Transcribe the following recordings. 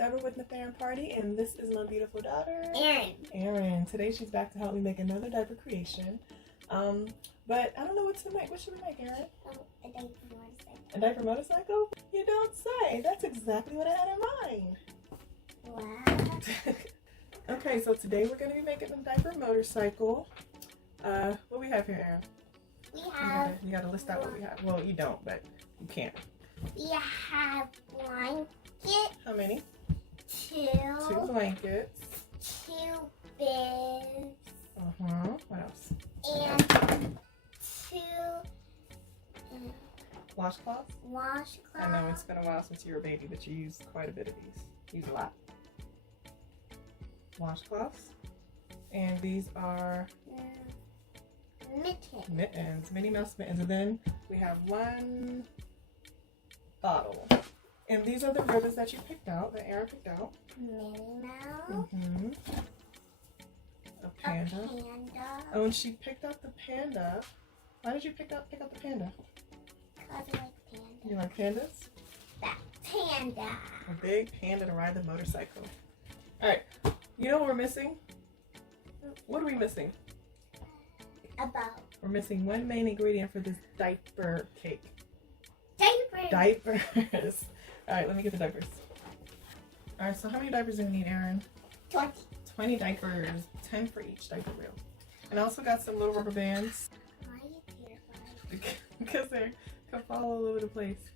Deborah with the Fan Party, and this is my beautiful daughter, Erin. Today she's back to help me make another diaper creation. But I don't know what to make. What should we make, Erin? A diaper motorcycle. A diaper motorcycle? You don't say. That's exactly what I had in mind. Wow. Okay, so today we're going to be making a diaper motorcycle. What we have here, Erin? We have. You got to list out what we have. Well, you don't, but you can. We have blanket. How many? 2 blankets. 2 bibs. What else? And 2 Washcloth? washcloths. I know it's been a while since you were a baby, but you used quite a bit of these. Use a lot. Washcloths. And these are Mittens. Minnie Mouse mittens. And then we have one bottle. And these are the ribbons that you picked out, that Erin picked out. Minnie Mouse. A panda. A panda. Oh, and she picked out the panda. Why did you pick out the panda? Because I like panda. You like pandas? That panda. A big panda to ride the motorcycle. Alright, you know what we're missing? What are we missing? About We're missing one main ingredient for this diaper cake. diapers. Diapers. Alright, let me get the diapers. Alright, so how many diapers do we need, Erin? 20. 20 diapers. 10 for each diaper reel. And I also got some little rubber bands. Why are you terrified? Because they can fall all over the place.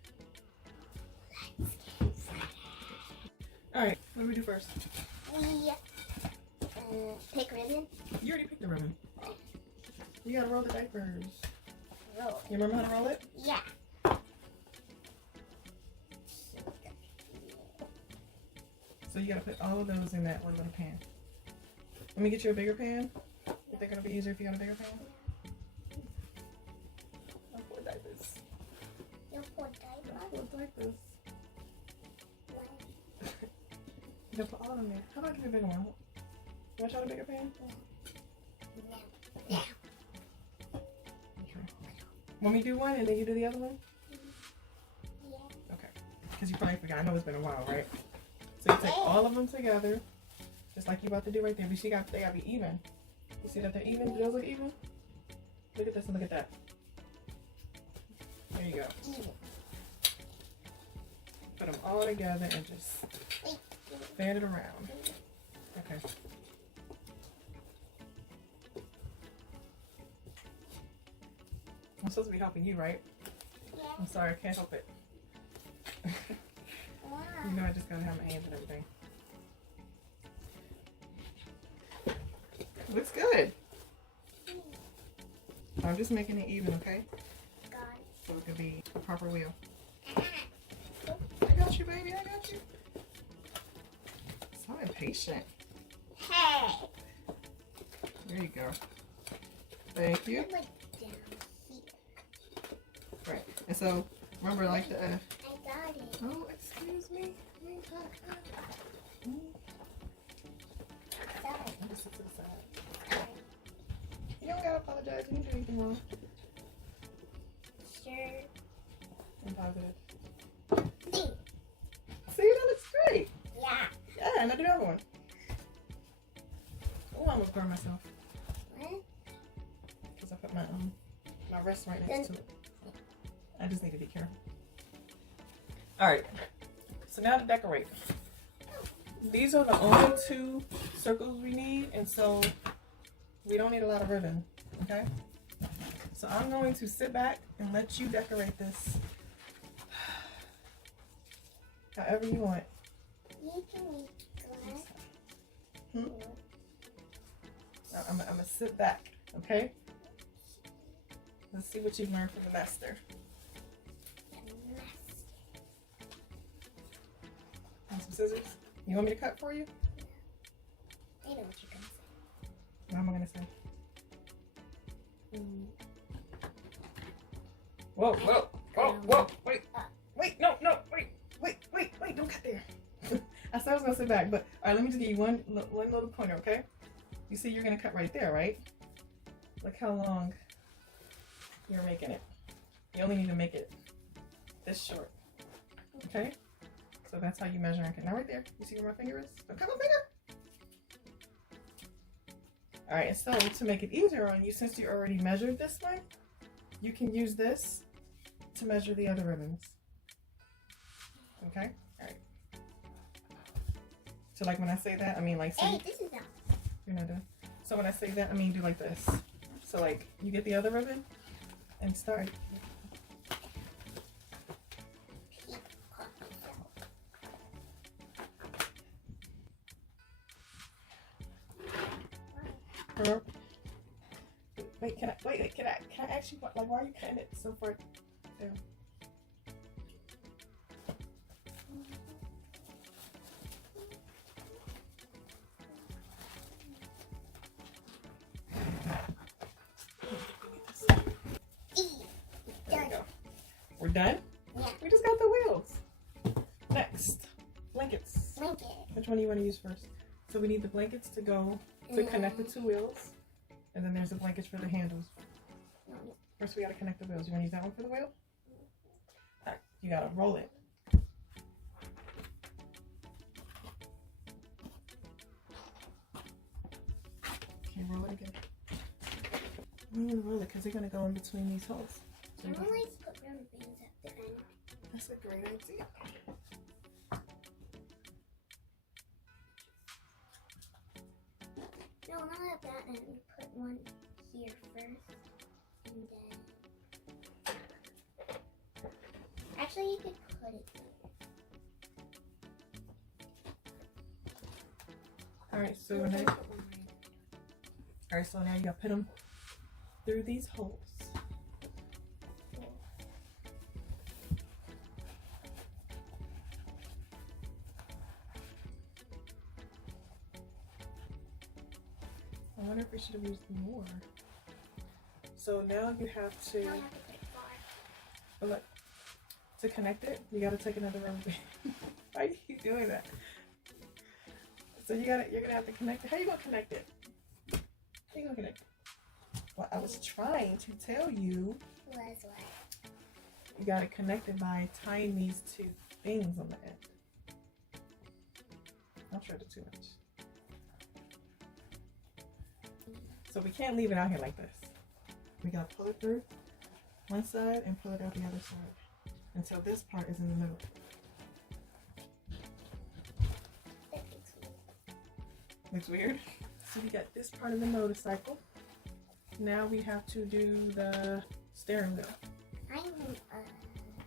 Let's get started. Alright, what do we do first? We pick ribbon. You already picked the ribbon. You gotta roll the diapers. Roll. You remember how to roll it? Yeah. So you gotta put all of those in that one little pan. Let me get you a bigger pan. You think it'll be easier if you got a bigger pan? Oh, poor diapers. You put diaper. Poor diapers. You gotta put all of them in. How about I give you a bigger one? You want to try a bigger pan? Yeah. Okay. Want me to do one and then you do the other one? Yeah. Okay. Because you probably forgot. I know it's been a while, right? So you take all of them together, just like you're about to do right there. But they gotta be even. You see that they're even? Do those look even? Look at this and look at that. There you go. Even. Put them all together and just fan it around. Okay. I'm supposed to be helping you, right? Yeah. I'm sorry, I can't help it. Wow. You know I just gotta have my hands and everything. Looks good. I'm just making it even, okay? Got it. So it could be a proper wheel. I got you, baby. I got you. So impatient. Hey. There you go. Thank you. Put down here. Right. And so remember, like the. I got it. Oh, excuse me. Sorry. Let me sit to the side. You don't gotta apologize. You didn't do anything wrong. Sure. I'm positive. See. See, that looks great. Yeah. Yeah, and I do the other one. Oh, I almost burned myself What? because I put my wrist right next to it. I just need to be careful. All right. So now to decorate. These are the only 2 circles we need, and so we don't need a lot of ribbon. Okay. So I'm going to sit back and let you decorate this however you want. You can make glass. I'm gonna sit back, okay? Let's see what you've learned from the master. Want some scissors? You want me to cut for you? I know what you're gonna say. What am I gonna say? Whoa, whoa, whoa, whoa, wait, wait, don't cut there. I said I was gonna sit back, but all right, let me just give you one little pointer, okay? You see you're gonna cut right there, right? Look how long you're making it. You only need to make it this short, okay? So that's how you measure it. Now right there, you see where my finger is? Don't cut my finger. All right, so to make it easier on you, since you already measured this way, you can use this to measure the other ribbons. Okay? All right. So like when I say that, I mean like, see, Hey, this is not. you're not done. So when I say that, I mean do like this. So like you get the other ribbon and start. Wait, can I ask you what, like, why are you cutting it so far down? There we go. We're done? Yeah. We just got the wheels. Next, blankets. Blanket. Which one do you want to use first? So we need the blankets to go to connect the two wheels. And then there's the blankets for the handles. First we gotta connect the wheels. You wanna use that one for the wheel? Alright, you gotta roll it. Okay, roll it again. I'm gonna roll it because they're gonna go in between these holes. So I always put rubber bands at the end. that's a great idea. No, not like that. And put one here first, and then. Actually, you could put it there. Alright, so now, so now you gotta put them through these holes. I wonder if we should have used more. So now you have to, Now I have to put it far. oh look, to connect it, you gotta take another rubber band. Why do you keep doing that? So you're gonna have to connect it. How you gonna connect it? How you gonna connect it? Well, I was trying to tell you. Was what? You gotta connect it by tying these two things on the end. Don't shred it too much. So we can't leave it out here like this. We gotta pull it through one side and pull it out the other side until this part is in the middle. Looks weird. So we got this part of the motorcycle. Now we have to do the steering wheel.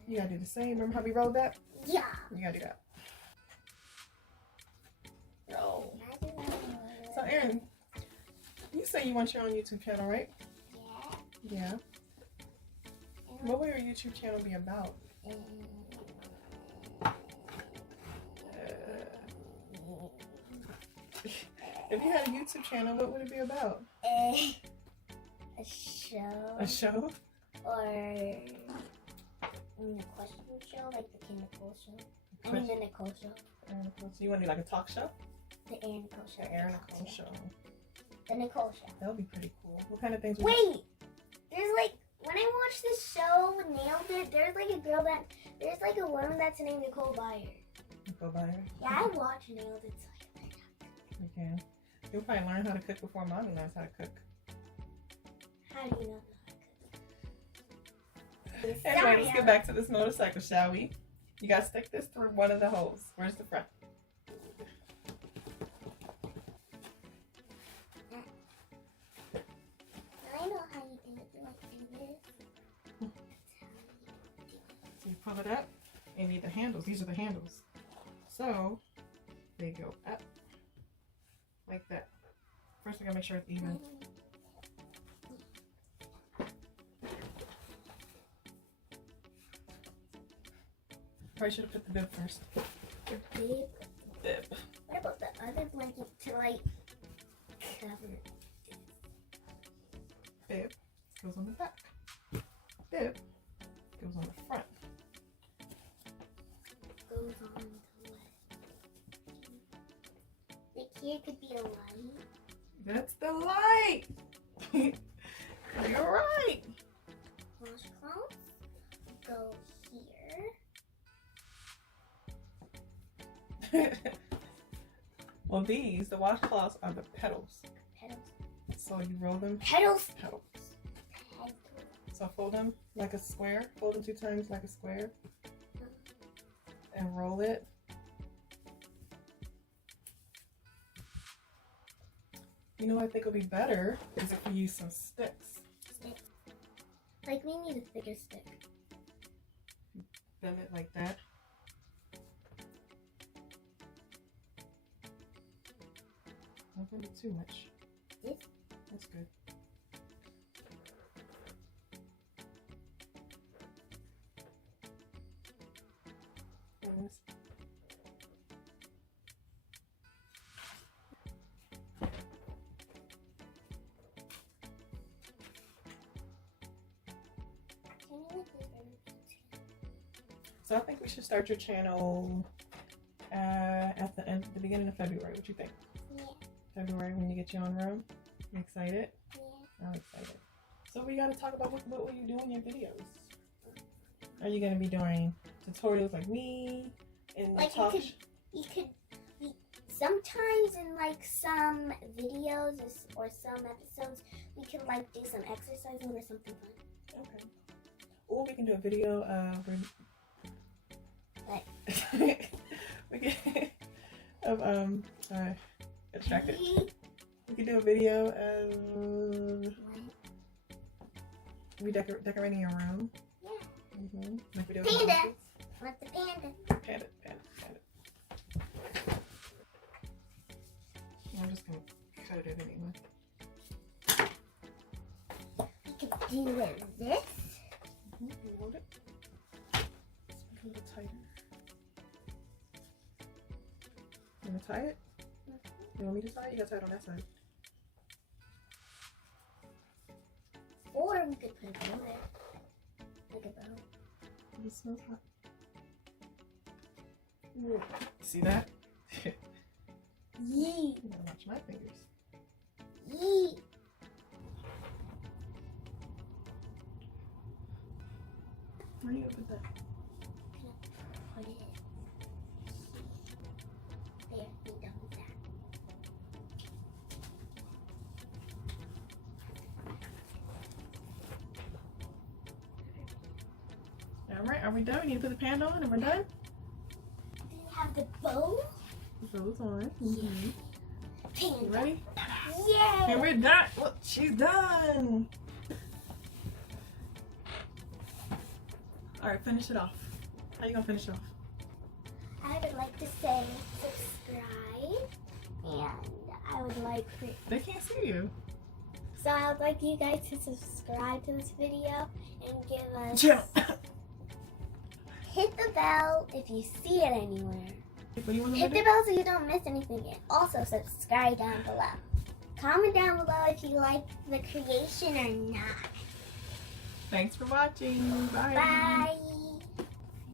You gotta do the same. Remember how we rolled that? Yeah. You gotta do that. Oh. So Erin, you say you want your own YouTube channel, right? Yeah. Yeah. What will your YouTube channel be about? If you had a YouTube channel, what would it be about? A show. A show? Or a question show, like the Nicole show. I mean the Nicole show. So you want to do like a talk show? The Aaron Nicole show. The Aaron Nicole show. The Nicole show. That would be pretty cool. What kind of things would Wait! There's like, when I watched this show, Nailed It, there's like a girl that, there's like a woman that's named Nicole Byer. Nicole Byer? Yeah, I watched Nailed It, so I can learn how to cook. You can. You'll probably learn how to cook before Mommy learns how to cook. How do you know how to cook? Anyway, let's get back to this motorcycle, shall we? You gotta stick this through one of the holes. Where's the front? I know how you do it. You like do this. That's how you do it. So you pull it up and you need the handles. These are the handles. So they go up like that. First we gotta make sure it's even. Probably should have put the bib first. The bib. Bib. What about the other blanket to like cover it? Bib goes on the back. Bib goes on the front. Goes on the left. Like here could be a light. That's the light. You're right. Washcloth go here. Well, these, the washcloths, are the petals. Petals. So you roll them. Petals. Petals. So fold them like a square. Fold them 2 times like a square. And roll it. You know what I think would be better is if we use some sticks. Stick. Like we need a thicker stick. Bend it like that. Don't bend it too much. This? That's good. And so I think we should start your channel at the beginning of February. What you think? Yeah. February when you get your own room. You excited? Yeah. I'm excited. So we got to talk about what will you do in your videos? Are you going to be doing tutorials like me? And Like you could sometimes in like some videos or some episodes we could like do some exercising or something fun. Okay. Or we can do a video Like we can sorry, distracted. We can do a video of decorating your room. Yeah. Like we do Panda. What's the panda? Panda. I'm just gonna cut it anyway. We could do it this. You hold it. Just make it a little tighter. You wanna tie it? You want me to tie it? You gotta tie it on that side. Or we could put a bow there. Like a bow. It smells hot. Ooh. See that? Yee. You gotta watch my fingers. Yee. Where are you gonna put that? Put it there. Be done with that. Alright, are we done? We need to put the panda on and we're done? Do you have the bow? The bow's on. Panda. You ready? Yay! And we're done. Look, she's done. Alright, finish it off. How you gonna finish it off? I would like to say subscribe, and I would like for, They can't see you. so I would like you guys to subscribe to this video and give us Chill. hit the bell if you see it anywhere. What do you want to Hit do? the bell so you don't miss anything, and also subscribe down below. Comment down below if you like the creation or not. Thanks for watching. Bye. Bye.